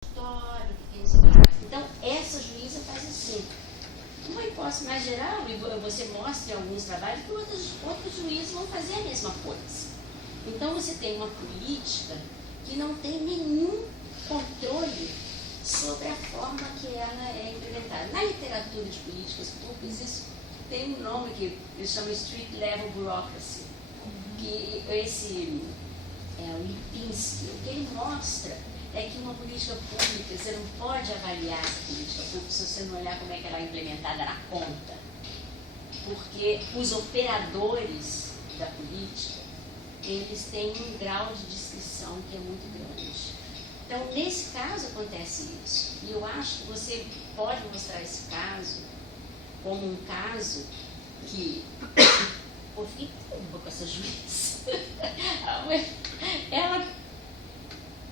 contraditório, que tem separado. Então, essa juíza faz assim. Uma hipótese mais geral, e você mostra em alguns trabalhos, que outros juízes vão fazer a mesma coisa. Então, você tem uma política que não tem nenhum controle sobre a forma que ela é implementada. Na literatura de políticas públicas, isso tem um nome que eles chamam Street Level Bureaucracy, que esse é o Lipinski. O que ele mostra é que uma política pública, você não pode avaliar essa política pública se você não olhar como é que ela é implementada na ponta. Porque os operadores da política, eles têm um grau de discrição que é muito grande. Então, nesse caso, acontece isso. E eu acho que você pode mostrar esse caso como um caso que... Pô, fiquei pomba com essa juíza. Ela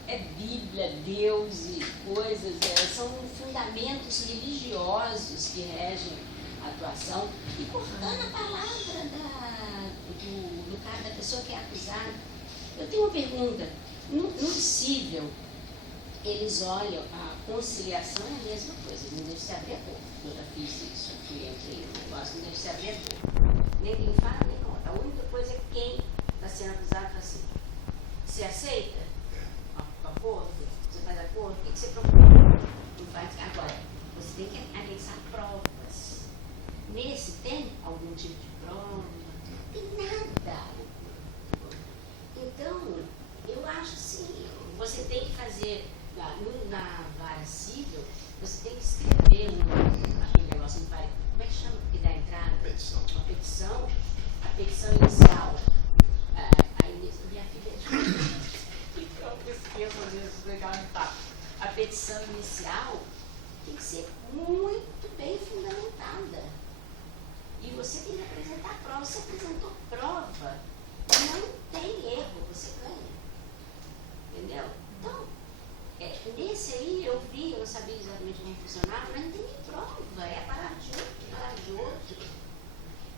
é Bíblia, Deus e coisas, são fundamentos religiosos que regem a atuação. E cortando a palavra do cara, da pessoa que é acusada. Eu tenho uma pergunta. No cível, eles olham, a conciliação é a mesma coisa, não deve se abrir a boca. Eu já fiz isso, entrei no negócio, não deve se abrir a boca. Nem quem fala, nem conta. A única coisa é quem está sendo acusado fala assim: você aceita? Acordo? Você faz acordo? O que você procura? Não faz. Agora, você tem que anexar provas. Nesse tem algum tipo de prova? Não tem nada. Então, eu acho assim, você tem que fazer, na vara civil, você tem que escrever aquele negócio, como é que chama que dá entrada? Petição. Uma petição, a petição inicial. Minha filha eu esqueço às vezes legal de fato. A petição inicial tem que ser muito bem fundamentada. E você tem que apresentar prova. Você apresentou prova, não tem erro, você ganha. Entendeu? Então, nesse aí eu vi, eu não sabia exatamente como funcionava, mas não tem nem prova, é a palavra de outro.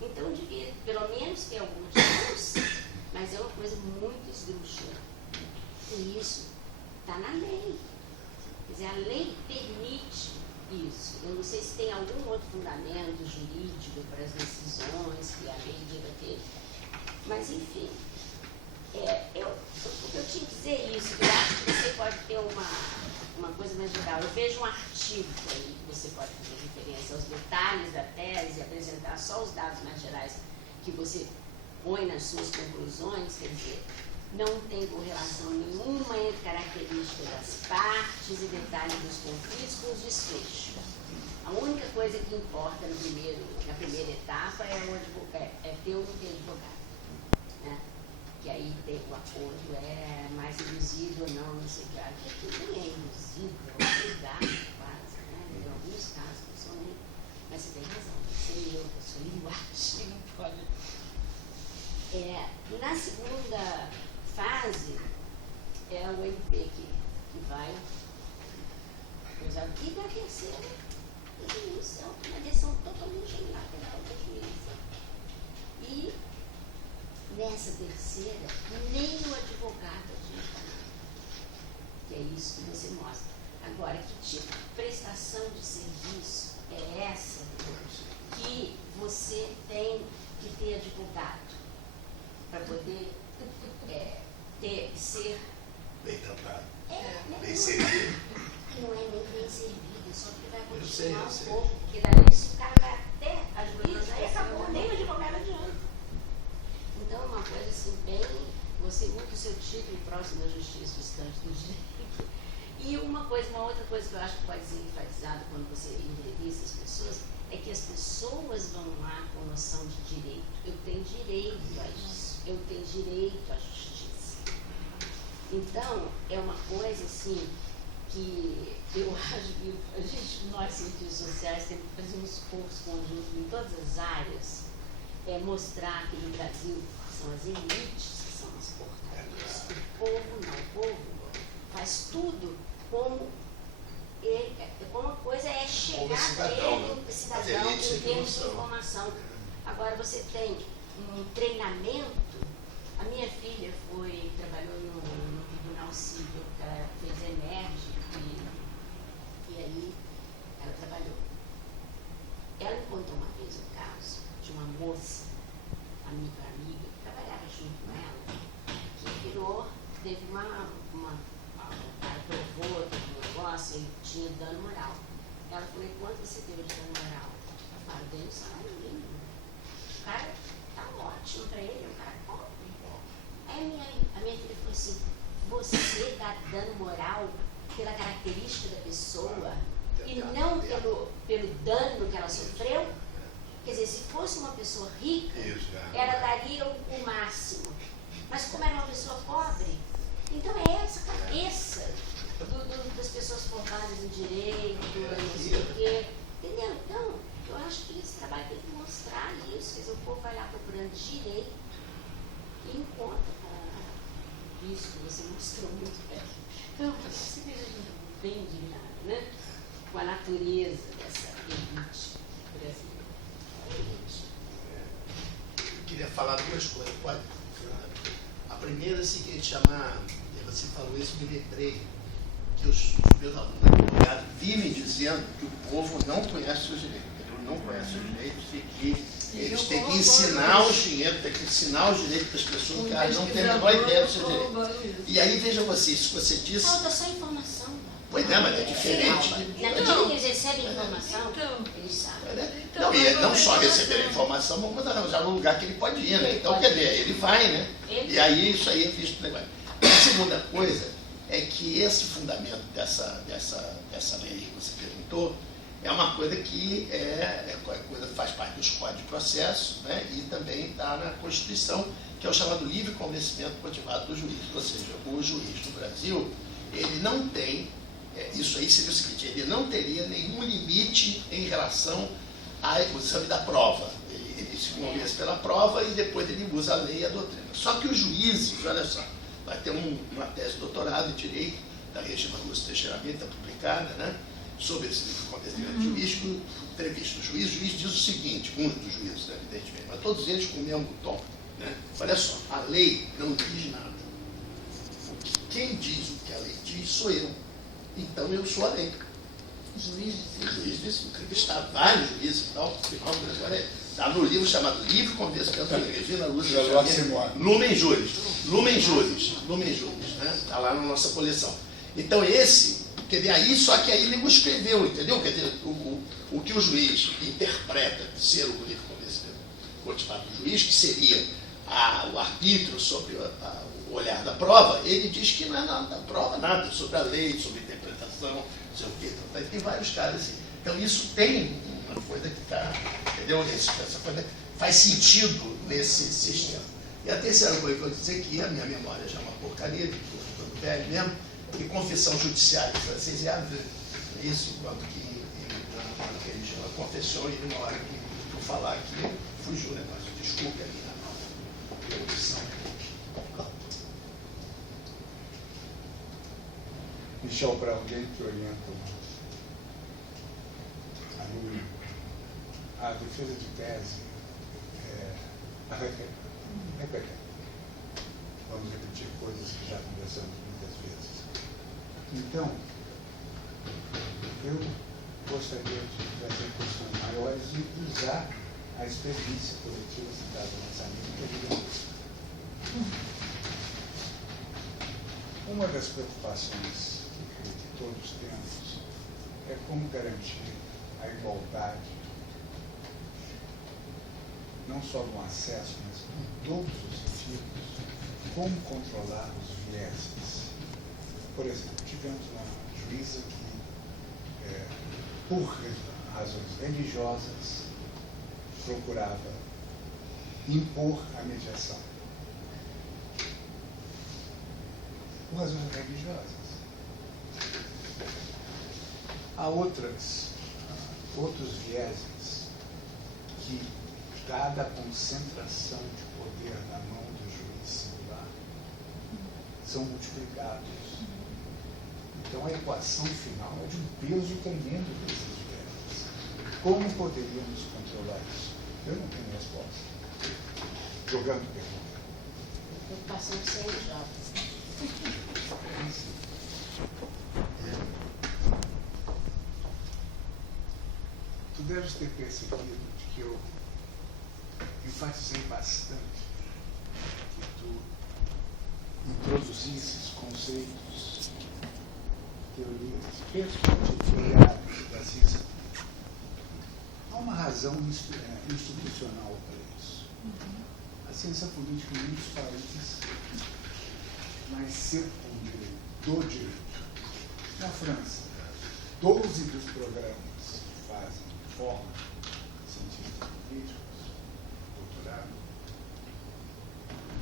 Então devia, pelo menos, ter alguma chance, mas é uma coisa muito esdrúxula. E isso está na lei. Quer dizer, a lei permite isso. Eu não sei se tem algum outro fundamento jurídico para as decisões que a lei diga ter, mas enfim. Eu tinha que dizer isso, que eu acho que você pode ter uma coisa mais geral. Eu vejo um artigo aí que você pode fazer referência aos detalhes da tese e apresentar só os dados mais gerais que você põe nas suas conclusões, quer dizer, não tem correlação nenhuma entre características das partes e detalhes dos conflitos com os desfechos. A única coisa que importa na primeira etapa é ter ou não ter advogado, né? Que aí o acordo é mais induzível ou não sei o que. Aqui tudo é induzível, é obrigado quase, né? Em alguns casos, não são nem. Mas você tem razão, você eu sou linguagem, não pode. Na segunda fase, é o MP que vai usar. E na terceira, isso é uma decisão totalmente unilateral da juíza. E nessa terceira, nem o advogado adianta nada. Que é isso que você mostra. Agora, que tipo de prestação de serviço é essa que você tem que ter advogado para poder ser bem tratado, bem servido? Não é nem bem servido, só que vai Eu sei. um pouco, porque daí se o cara vai até a juíza e acabou, nem o advogado adianta. Então é uma coisa assim, bem, você muda o seu título próximo da justiça, distante do direito. E uma outra coisa que eu acho que pode ser enfatizada quando você entrevista as pessoas, é que as pessoas vão lá com noção de direito. Eu tenho direito a isso, eu tenho direito à justiça. Então, é uma coisa assim, que eu acho que nós cientistas sociais temos que fazer um esforço conjunto em todas as áreas, mostrar que no Brasil são as elites que são as portarias. O povo faz tudo como a coisa é chegar a ele, o cidadão, em termos de informação. Agora você tem um treinamento. A minha filha trabalhou no Tribunal Civil, que ela fez EMERGE, teve o cara provou, teve um negócio, ele tinha dano moral. Ela falou, quanto você teve de dano moral? Eu falo, dei um salário mínimo. O cara tá ótimo pra ele, o cara pobre. Aí a minha filha falou assim, você dá dano moral pela característica da pessoa e não pelo dano que ela sofreu? Quer dizer, se fosse uma pessoa rica, ela daria o máximo. Mas como era uma pessoa pobre, então é essa cabeça das pessoas formadas em direito, não sei o quê. Entendeu? Então, eu acho que esse trabalho tem que mostrar isso. Quer dizer, o povo vai lá procurando direito e encontra isso que você mostrou muito bem. Então, você veja bem indignado, né? Com a natureza dessa elite brasileira. Eu queria falar duas coisas, pode? A primeira é a seguinte, você falou isso, me lembrei que os meus alunos advogados vivem dizendo que o povo não conhece os direitos. Ele não conhece os direitos e que eles têm que ensinar os direitos, para as pessoas que elas não têm a menor ideia dos seus direitos. E aí, veja você, isso que você disse... Falta só informação. Pois é, mas é diferente. Na medida que eles recebem informação, eles sabem. Não, e não só receber a informação, mas arranjar um lugar que ele pode ir, né? Então, quer dizer, ele vai, né? E aí, isso aí é visto negócio. A segunda coisa é que esse fundamento dessa lei que você perguntou é uma coisa que faz parte dos códigos de processo, né? E também está na Constituição, que é o chamado livre convencimento motivado do juiz. Ou seja, o juiz no Brasil, ele não tem, isso aí seria o seguinte, ele não teria nenhum limite em relação ao exame da prova. Ele se convence pela prova e depois ele usa a lei e a doutrina. Só que os juízes, olha só, vai ter uma tese de doutorado em Direito, da Regina Lúcia Teixeira Mendes, está publicada, né, sobre esse livre convencimento jurídico, entrevista do juiz. O juiz diz o seguinte, um dos juízes, evidentemente, mas todos eles com o mesmo tom. Né? Olha só, a lei não diz nada. Quem diz o que a lei diz sou eu. Então eu sou a lei. O juiz disse, entrevistar vários juízes e tal, está no livro chamado Livre Convencimento da Regina Lúcia Lumen Juris. Né? Está lá na nossa coleção. Então esse, quer dizer, aí, só que aí ele escreveu, entendeu? Quer dizer, o que o juiz interpreta ser o livre convencimento motivado do juiz, que seria o arbítrio sobre o olhar da prova, ele diz que não é nada da prova, nada, sobre a lei, sobre a interpretação, não sei o quê. Então, tem vários caras assim. Então isso tem uma coisa que está, entendeu? Essa coisa faz sentido nesse sistema. E a terceira coisa que eu vou dizer que a minha memória já é uma porcaria, que estou velho mesmo, que confissão judiciária francesa é isso, quanto que ele chama confessão, e uma hora que vou falar aqui, fugiu o negócio, desculpe ali na produção. Michel, para alguém que orienta um aluno, a defesa de tese repete. Vamos repetir coisas que já conversamos muitas vezes. Então, eu gostaria de trazer questões maiores e usar a experiência coletiva citada nessa linha que é gigantesca. Uma das preocupações que todos temos é como garantir a igualdade, não só no acesso, mas em todos os sentidos, como controlar os vieses. Por exemplo, tivemos uma juíza que, por razões religiosas, procurava impor a mediação. Por razões religiosas. Há outros vieses que, dada a concentração de poder na mão do juiz singular, são multiplicados. Então a equação final é de um peso tremendo desses vieses. Como poderíamos controlar isso? Eu não tenho resposta. Jogando pergunta. Preocupação de ser jovens. Tu deves ter percebido de que eu enfatizei bastante que tu introduzir esses conceitos, teorias, perspectivas da ciência política. Há uma razão institucional para isso. A ciência política em muitos países nasceu com o direito, do direito. Na França, 12 dos programas que formam cientistas políticos, doutorado,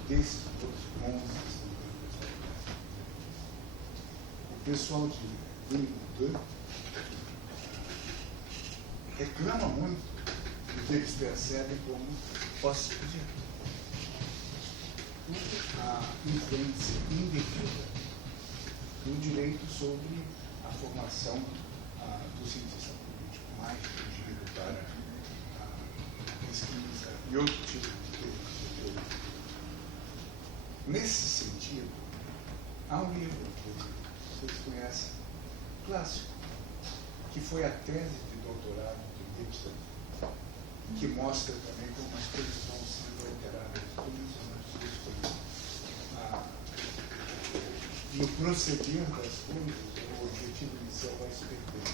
desses 11 estão dentro. O pessoal de Ligue reclama muito do que eles percebem como possibilidade. A influência indevida do direito sobre a formação do cientista político, mais dirigido para a pesquisa e outro tipo de teoria. Nesse sentido, há um livro que vocês conhecem, clássico, que foi a tese de doutorado do Gibson, que mostra também como as coisas vão sendo alteradas no proceder das coisas, o objetivo inicial vai se perder.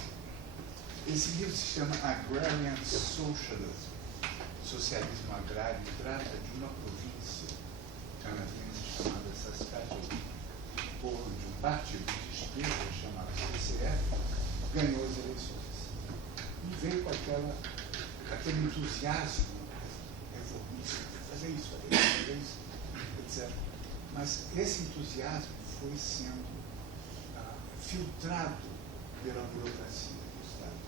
Esse livro se chama Agrarian Socialism, Socialismo Agrário, e trata de uma província canadense chamada Saskatchewan, onde um partido de esquerda chamado CCF ganhou as eleições. E veio com aquele entusiasmo reformista, fazer isso, etc. Mas esse entusiasmo foi sendo filtrado pela burocracia do Estado.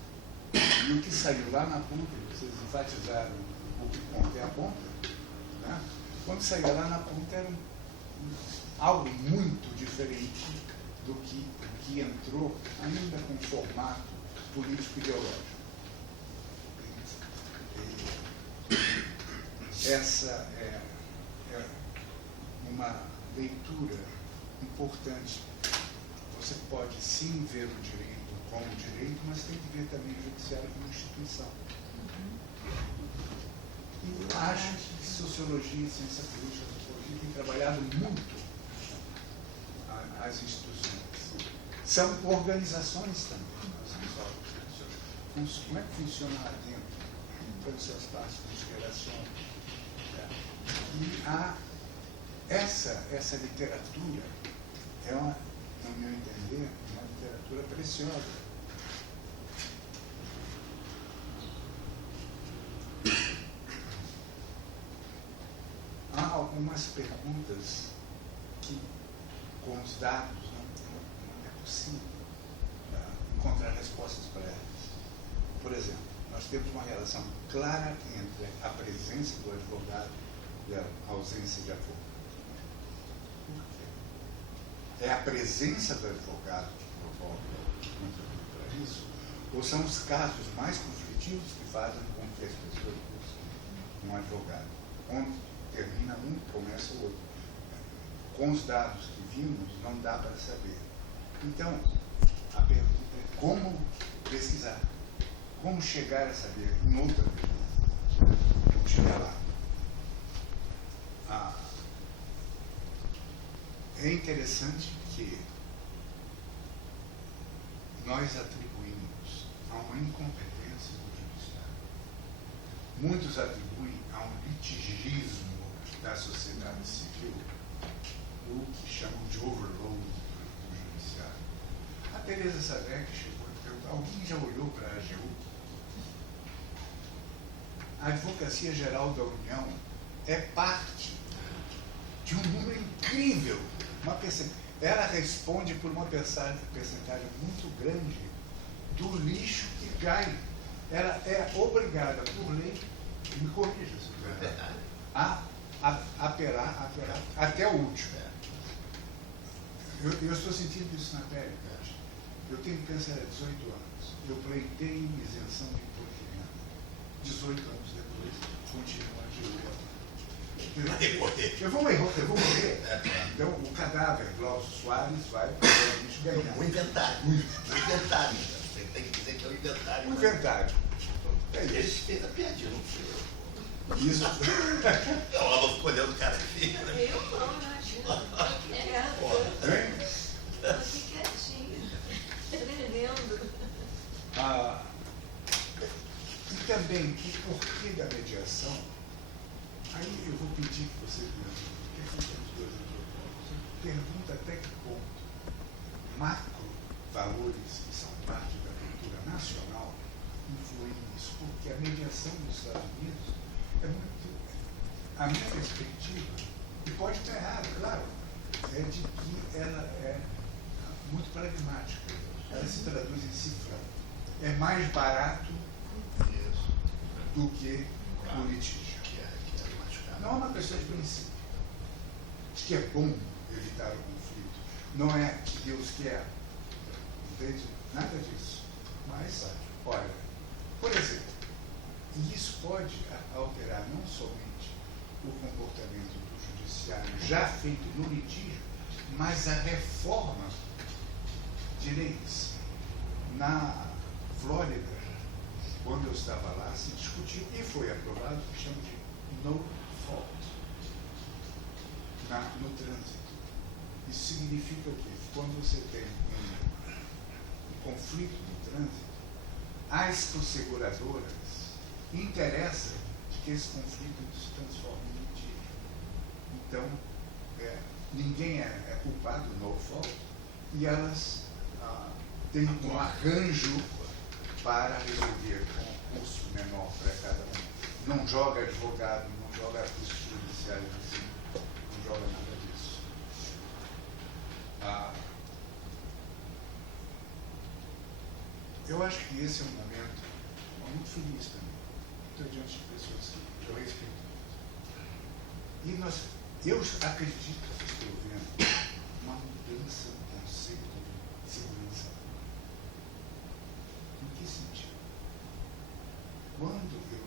E o que saiu lá na ponta, vocês enfatizaram o que conta é a ponta, né? Quando saía lá na ponta era algo muito diferente do que entrou, ainda com formato político-ideológico. Essa é uma leitura importante. Você pode sim ver o direito como direito, mas tem que ver também o judiciário como instituição. E eu acho que sociologia, ciência política, antropologia têm trabalhado muito as instituições. São organizações também. Como é que funciona lá dentro? Quais são as partes de interação? E essa literatura é, no meu entender, uma literatura preciosa. Há algumas perguntas que, com os dados, não é possível encontrar respostas para elas. Por exemplo, nós temos uma relação clara entre a presença do advogado e a ausência de advogado. Por quê? É a presença do advogado que provoca para isso? Ou são os casos mais conflitivos que fazem com que as pessoas busquem um advogado? Onde termina um, começa o outro. Com os dados que vimos, não dá para saber. Então, a pergunta é como pesquisar? Como chegar a saber em outra pergunta? Como chegar lá? É interessante que nós atribuímos a uma incompetência do judiciário. Muitos atribuem a um litigismo da sociedade civil o que chamam de overload do judiciário. A Teresa Savec chegou a perguntar: alguém já olhou para a AGU? A Advocacia Geral da União é parte de um número incrível. Ela responde por uma percentagem muito grande do lixo que cai. Ela é obrigada por lei, me corrija se eu errar, a apelar até o último. Eu estou sentindo isso na pele. Eu tenho câncer há 18 anos. Eu pleitei isenção de imposto de renda. 18 anos depois, continuo a eu vou morrer. Então, o cadáver, Glaucio Soares, vai para o bicho ganhar. O inventário. O inventário. Você tem que dizer que é o inventário. O inventário. Ele fez a piadinha, não fui eu. Isso. Eu lá vou ficando olhando o cara aqui. Eu não, imagina. Aqui quietinho, tremendo. E também o porquê da mediação. Aí eu vou pedir que você pergunte, porque aqui temos dois antropólogos. Pergunta até que ponto macro valores que são parte da cultura nacional influem nisso, porque a mediação dos Estados Unidos é muito. A minha perspectiva, e pode estar errado, claro, é de que ela é muito pragmática. Ela se traduz em cifrão. É mais barato do que o litígio. Não é uma questão de princípio. De que é bom evitar o conflito. Não é que Deus quer. Entende? Nada disso. Mas, olha, por exemplo, e isso pode alterar não somente o comportamento do judiciário já feito no litígio, mas a reforma de leis. Na Flórida, quando eu estava lá, se discutiu e foi aprovado o que chama de no fault no trânsito. Isso significa o quê? Quando você tem um conflito no trânsito, as seguradoras interessam que esse conflito se transforme em litígio. Então, ninguém é culpado, no fault, e elas têm um arranjo para resolver com um custo menor para cada um. Não joga advogado, não joga custos judiciais assim, não joga nada disso. Eu acho que esse é um momento muito feliz também. Estou diante de pessoas que eu respeito. E eu acredito que estou vendo uma mudança no conceito de segurança pública. Em que sentido? Quando eu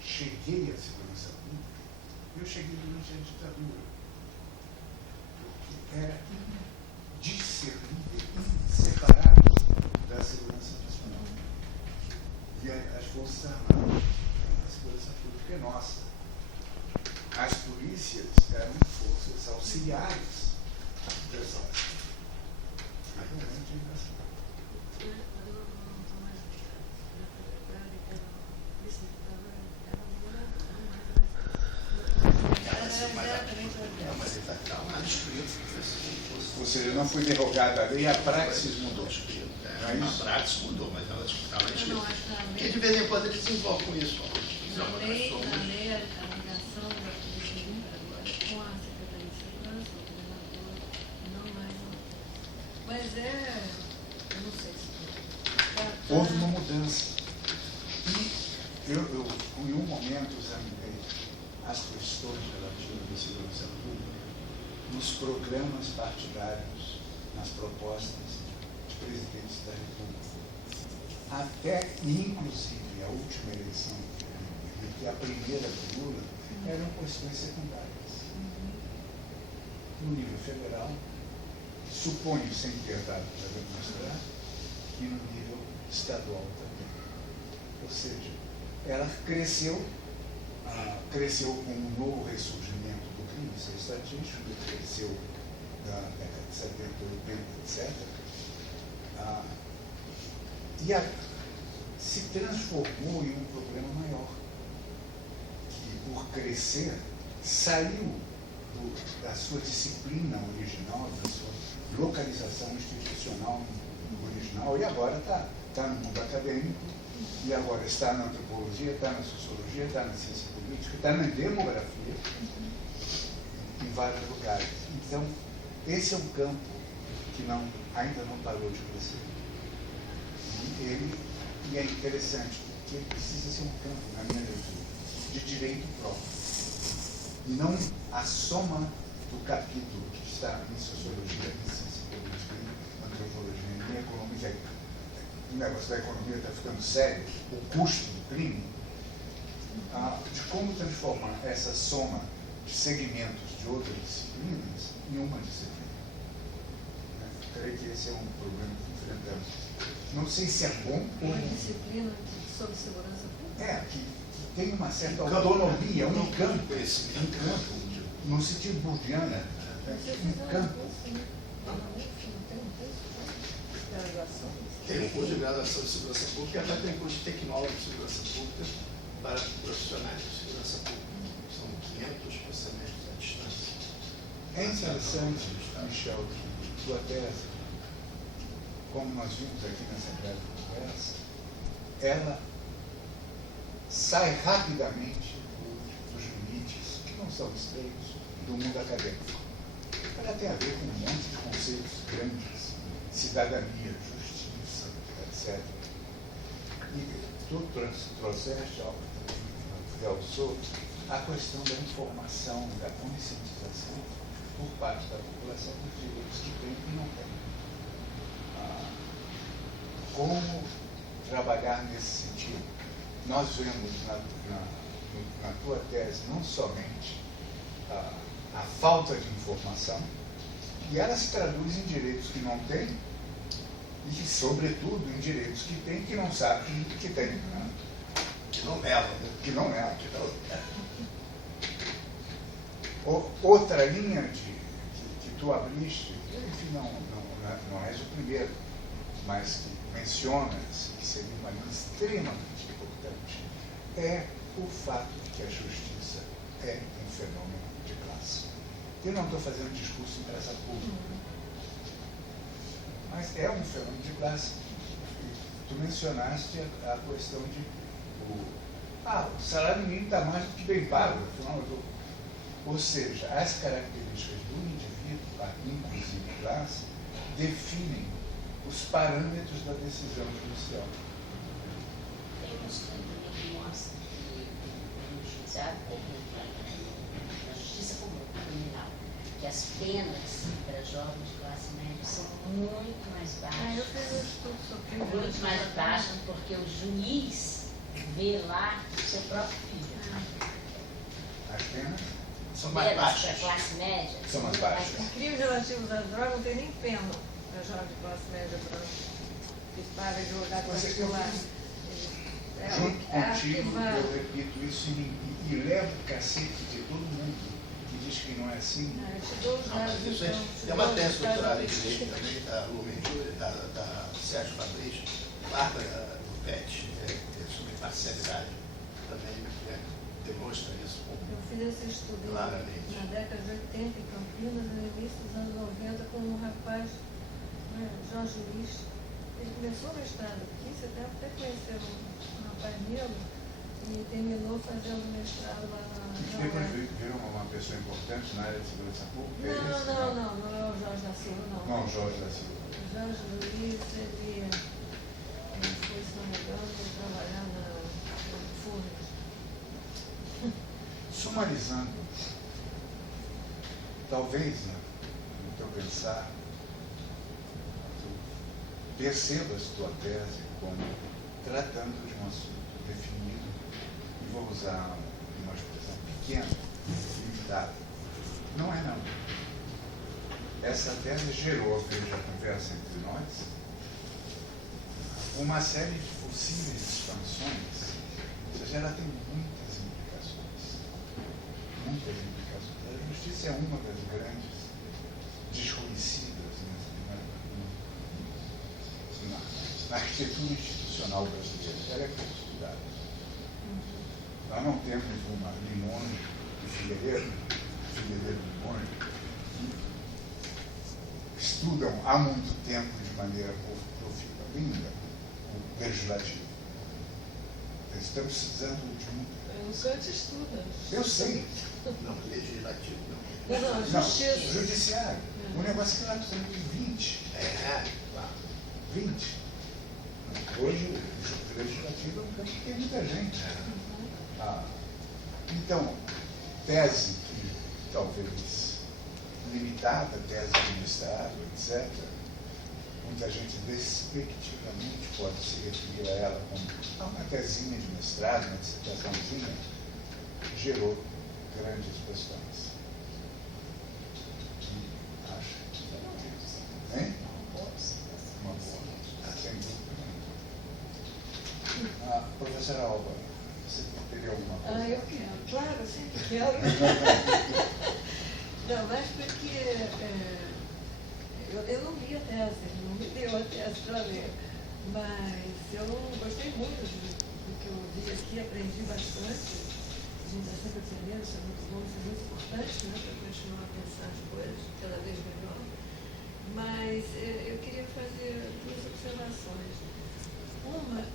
cheguei à segurança pública, eu cheguei durante a ditadura. Porque era discernível, inseparável da segurança nacional. E as Forças Armadas, a segurança pública é nossa. As polícias eram forças auxiliares dessas. Realmente é engraçado. Mas ele está calado, Ou seja, não foi derrogada a lei, a praxis mudou. A praxis mudou, mas ela estava escrita. Porque de vez em quando eles invocam isso. Na lei, a ligação da Polícia Militar agora com a Secretaria de Segurança, o governador, não mais. Mas eu não sei se Houve uma mudança. E eu em um momento, examinei as questões relativas à segurança pública nos programas partidários, nas propostas de presidentes da República. Até, inclusive, a última eleição, que a primeira do Lula, eram questões secundárias. No nível federal, suponho, sem ter dado para demonstrar, e no nível estadual também. Ou seja, ela cresceu com um novo ressurgimento do crime estatístico, que cresceu da década de 70, 80, etc. Se transformou em um problema maior, que por crescer, saiu da sua disciplina original, da sua localização institucional original, e agora está no mundo acadêmico, e agora está na antropologia, está na sociologia, está na ciência política, está na demografia, em vários lugares. Então, esse é um campo que ainda não parou de crescer. E é interessante, porque ele precisa ser um campo, na minha leitura, de direito próprio. E não a soma do capítulo que está em sociologia, em ciência política, em antropologia, em economia. O negócio da economia está ficando sério, o custo do crime, de como transformar essa soma de segmentos de outras disciplinas em uma disciplina. Creio que esse é um problema que enfrentamos. Não sei se é bom ou uma ruim. disciplina sobre segurança pública. Que tem uma certa autonomia, um campo. no sentido burdiano, Você um fizeram campo. curso, né? Não tem um curso, né? Graduação. Tem um curso de graduação de segurança pública e até tem curso de tecnólogo de segurança pública para profissionais de segurança pública. São 500 processamentos à distância. É interessante, Michel, que tua tese, como nós vimos aqui nessa breve conversa, ela sai rapidamente dos limites, que não são estreitos, do mundo acadêmico. Ela tem a ver com um monte de conceitos grandes, cidadania, justiça, etc. E tu trouxeste, realçou a questão da informação, da conscientização por parte da população dos direitos que tem e não tem. Como trabalhar nesse sentido? Nós vemos na tua tese não somente a falta de informação, e ela se traduz em direitos que não tem e, sobretudo, em direitos que tem que não sabe que tem. Né? Que não leva, né? Que não é. Outra linha que tu abriste, enfim, não és o primeiro, mas que mencionas, que seria uma linha extremamente importante, é o fato de que a justiça é um fenômeno de classe. Eu não estou fazendo discurso em praça pública, mas é um fenômeno de classe. Tu mencionaste a questão de o salário mínimo está mais do que bem pago. Ou seja, as características do indivíduo, inclusive classe, definem os parâmetros da decisão judicial. Tem um estudo também que mostra que no judiciário comum, na justiça comum, criminal, que as penas para jovens de classe média são muito mais Eu baixas. fiz um estudo sobre Muito mais baixas, porque o juiz vê lá o seu próprio filho. As penas São mais Penas baixas. para classe média São mais muito baixas. crimes relativos à droga não tem nem pena para jovem de classe média branca que paga advogado particular. junto contigo, arquivado. eu repito isso e levo o cacete de todo mundo que diz que não é assim. Eu te dou os Não, mas dados, isso então. tem uma tese doutorada em Direito também, da Lumen Júlia, da Sérgio Fabrício, Bárbara Pet, sobre parcialidade, também demonstra isso. Eu fiz esse estudo Claramente. na década de 80 em Campinas, no início dos anos 90, com um rapaz, né, Jorge Luiz. Ele começou o mestrado aqui, você deve até conhecer um rapaz negro, e terminou fazendo mestrado lá na Depois UERJ. viram uma pessoa importante na área de segurança pública? é esse? Não é o Jorge da Silva, não. Não, Jorge da Silva. O Jorge Luiz, ele foi, se não me engano, trabalhar na Furnas. Sumarizando, talvez, né, no teu pensar, tu percebas tua tese como tratando de um assunto definido, e vou usar uma expressão pequena, limitada. Não é não. Essa tese gerou, veja a conversa entre nós, uma série de possíveis expansões, ou seja, ela tem muitas implicações. Muitas implicações. A justiça é uma das grandes desconhecidas na arquitetura institucional brasileira. Ela é pouco estudada. Nós não temos uma Limone e Figueiredo Limone, que estudam há muito tempo de maneira profunda, linda, o legislativo. Estamos precisando de um. O Kant estuda. Eu sei. Não, legislativo não. Não, Não, justiça. judiciário. O negócio é que nós precisamos de 20. Claro. 20. Hoje, o legislativo é um campo que tem muita gente. Então, tese que talvez limitada, tese de mestrado, etc., muita gente despectivamente pode se referir a ela como uma tesinha de mestrado, uma dissertaçãozinha, gerou grandes questões. E acho que hein? Uma boa. Sem dúvida nenhuma. Professora Alba, Você teria alguma coisa? Ah, eu quero, claro, eu sempre quero. Não, mas porque eu não li a tese, não me deu a tese para ler, mas eu gostei muito do que eu ouvi aqui, aprendi bastante. A gente está sempre aprendendo, isso é muito bom, isso é muito importante, né, para continuar a pensar as coisas cada vez melhor. Mas eu queria fazer duas observações. Uma,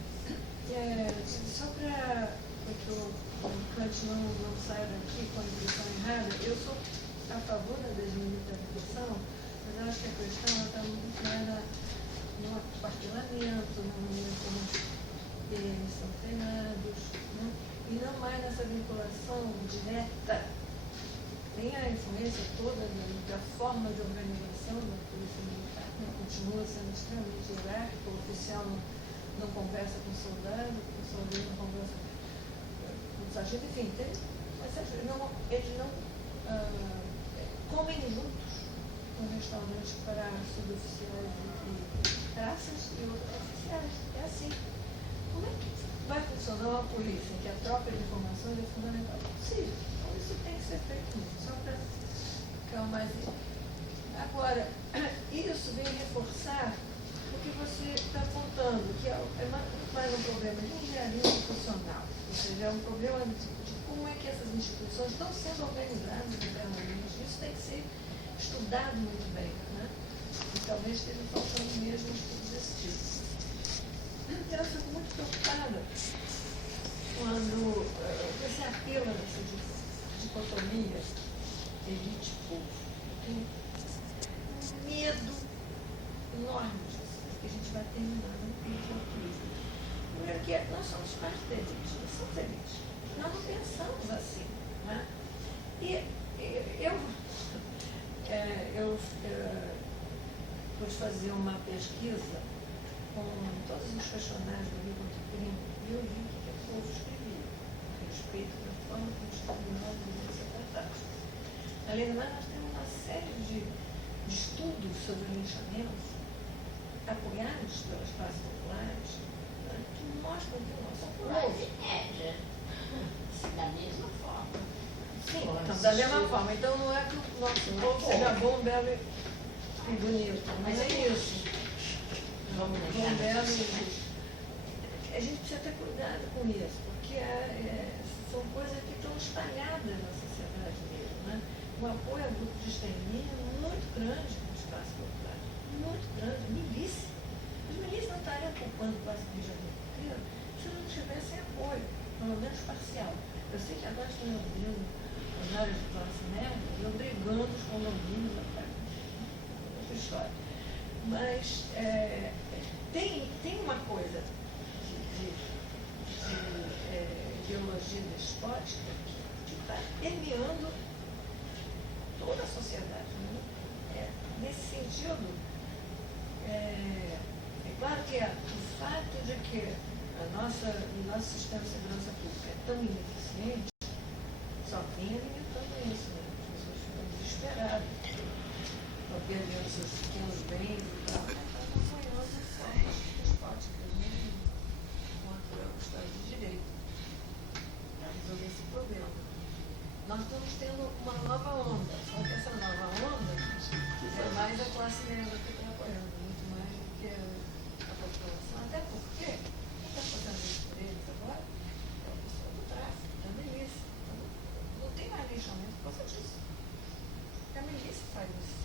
só para que o Kant não saia daqui com a impressão errada, eu sou a favor da desmilitarização, mas eu acho que a questão está muito mais no apartelamento, na maneira como eles são treinados, né? E não mais nessa vinculação direta, nem a influência toda da forma de organização da polícia militar, que continua sendo extremamente hierárquica, o oficial não conversa com o soldado não conversa com o sargento, enfim, eles não comem juntos no restaurante para suboficiais e praças e outros oficiais. É assim. Como é que vai funcionar uma polícia em que a troca de informações é fundamental? Não é possível. Então isso tem que ser feito só para ficar mais. Agora, isso vem reforçar o que você está apontando, que é muito mais um problema de engenharia institucional, ou seja, é um problema de como é que essas instituições estão sendo organizadas internamente. Isso tem que ser estudado muito bem, né? E talvez esteja faltando mesmo estudos desse tipo. Então, eu fico muito preocupada quando você apela nessa dicotomia elite-povo. Eu tenho um medo enorme disso, que a gente vai terminar no populismo. Primeiro que nós somos parte da elite, nós somos elite. Nós não pensamos assim, né? E eu pude fazer uma pesquisa com todos os questionários do Rio contra o Crime, e eu vi o que o povo escrevia a respeito da forma como os criminosos deveriam ser tratados. Além do mais, nós temos uma série de estudos sobre linchamentos, apoiados pelas classes populares, né, que mostram que o nosso povo... média. Da mesma forma. Sim, então, da mesma forma. Então, não é que o nosso povo seja bom, belo e bonito. Mas é isso. Vamos Bom, belo e justo. A gente precisa ter cuidado com isso, porque são coisas que estão espalhadas na sociedade mesmo, né? O apoio a grupos de extremismo é muito grande no espaço popular. Muito grande. Milícia. Os milícias não estariam ocupando quase o Rio de Janeiro se não tivessem apoio, pelo menos parcial. Eu sei que agora estão abrindo as áreas de classe média e obrigando os condomínios a fazer outra história. Mas tem uma coisa de ideologia despótica que está permeando toda a sociedade. Né? Nesse sentido, é claro que o fato de que o nosso sistema de segurança pública é tão ineficiente, só vem alimentando isso, né? As pessoas ficam desesperadas, estão perdendo seus pequenos bens e tal, mas estão apoiando formas despóticas, mesmo quanto é o Estado de Direito, para resolver esse problema. Nós estamos tendo uma nova onda, só que essa nova onda é mais a classe média que está apoiando, muito mais do que a população, até porque quem está fazendo isso por eles agora é o pessoal do tráfico, da milícia. Então, não tem mais lixamento por causa disso. Porque a milícia faz isso.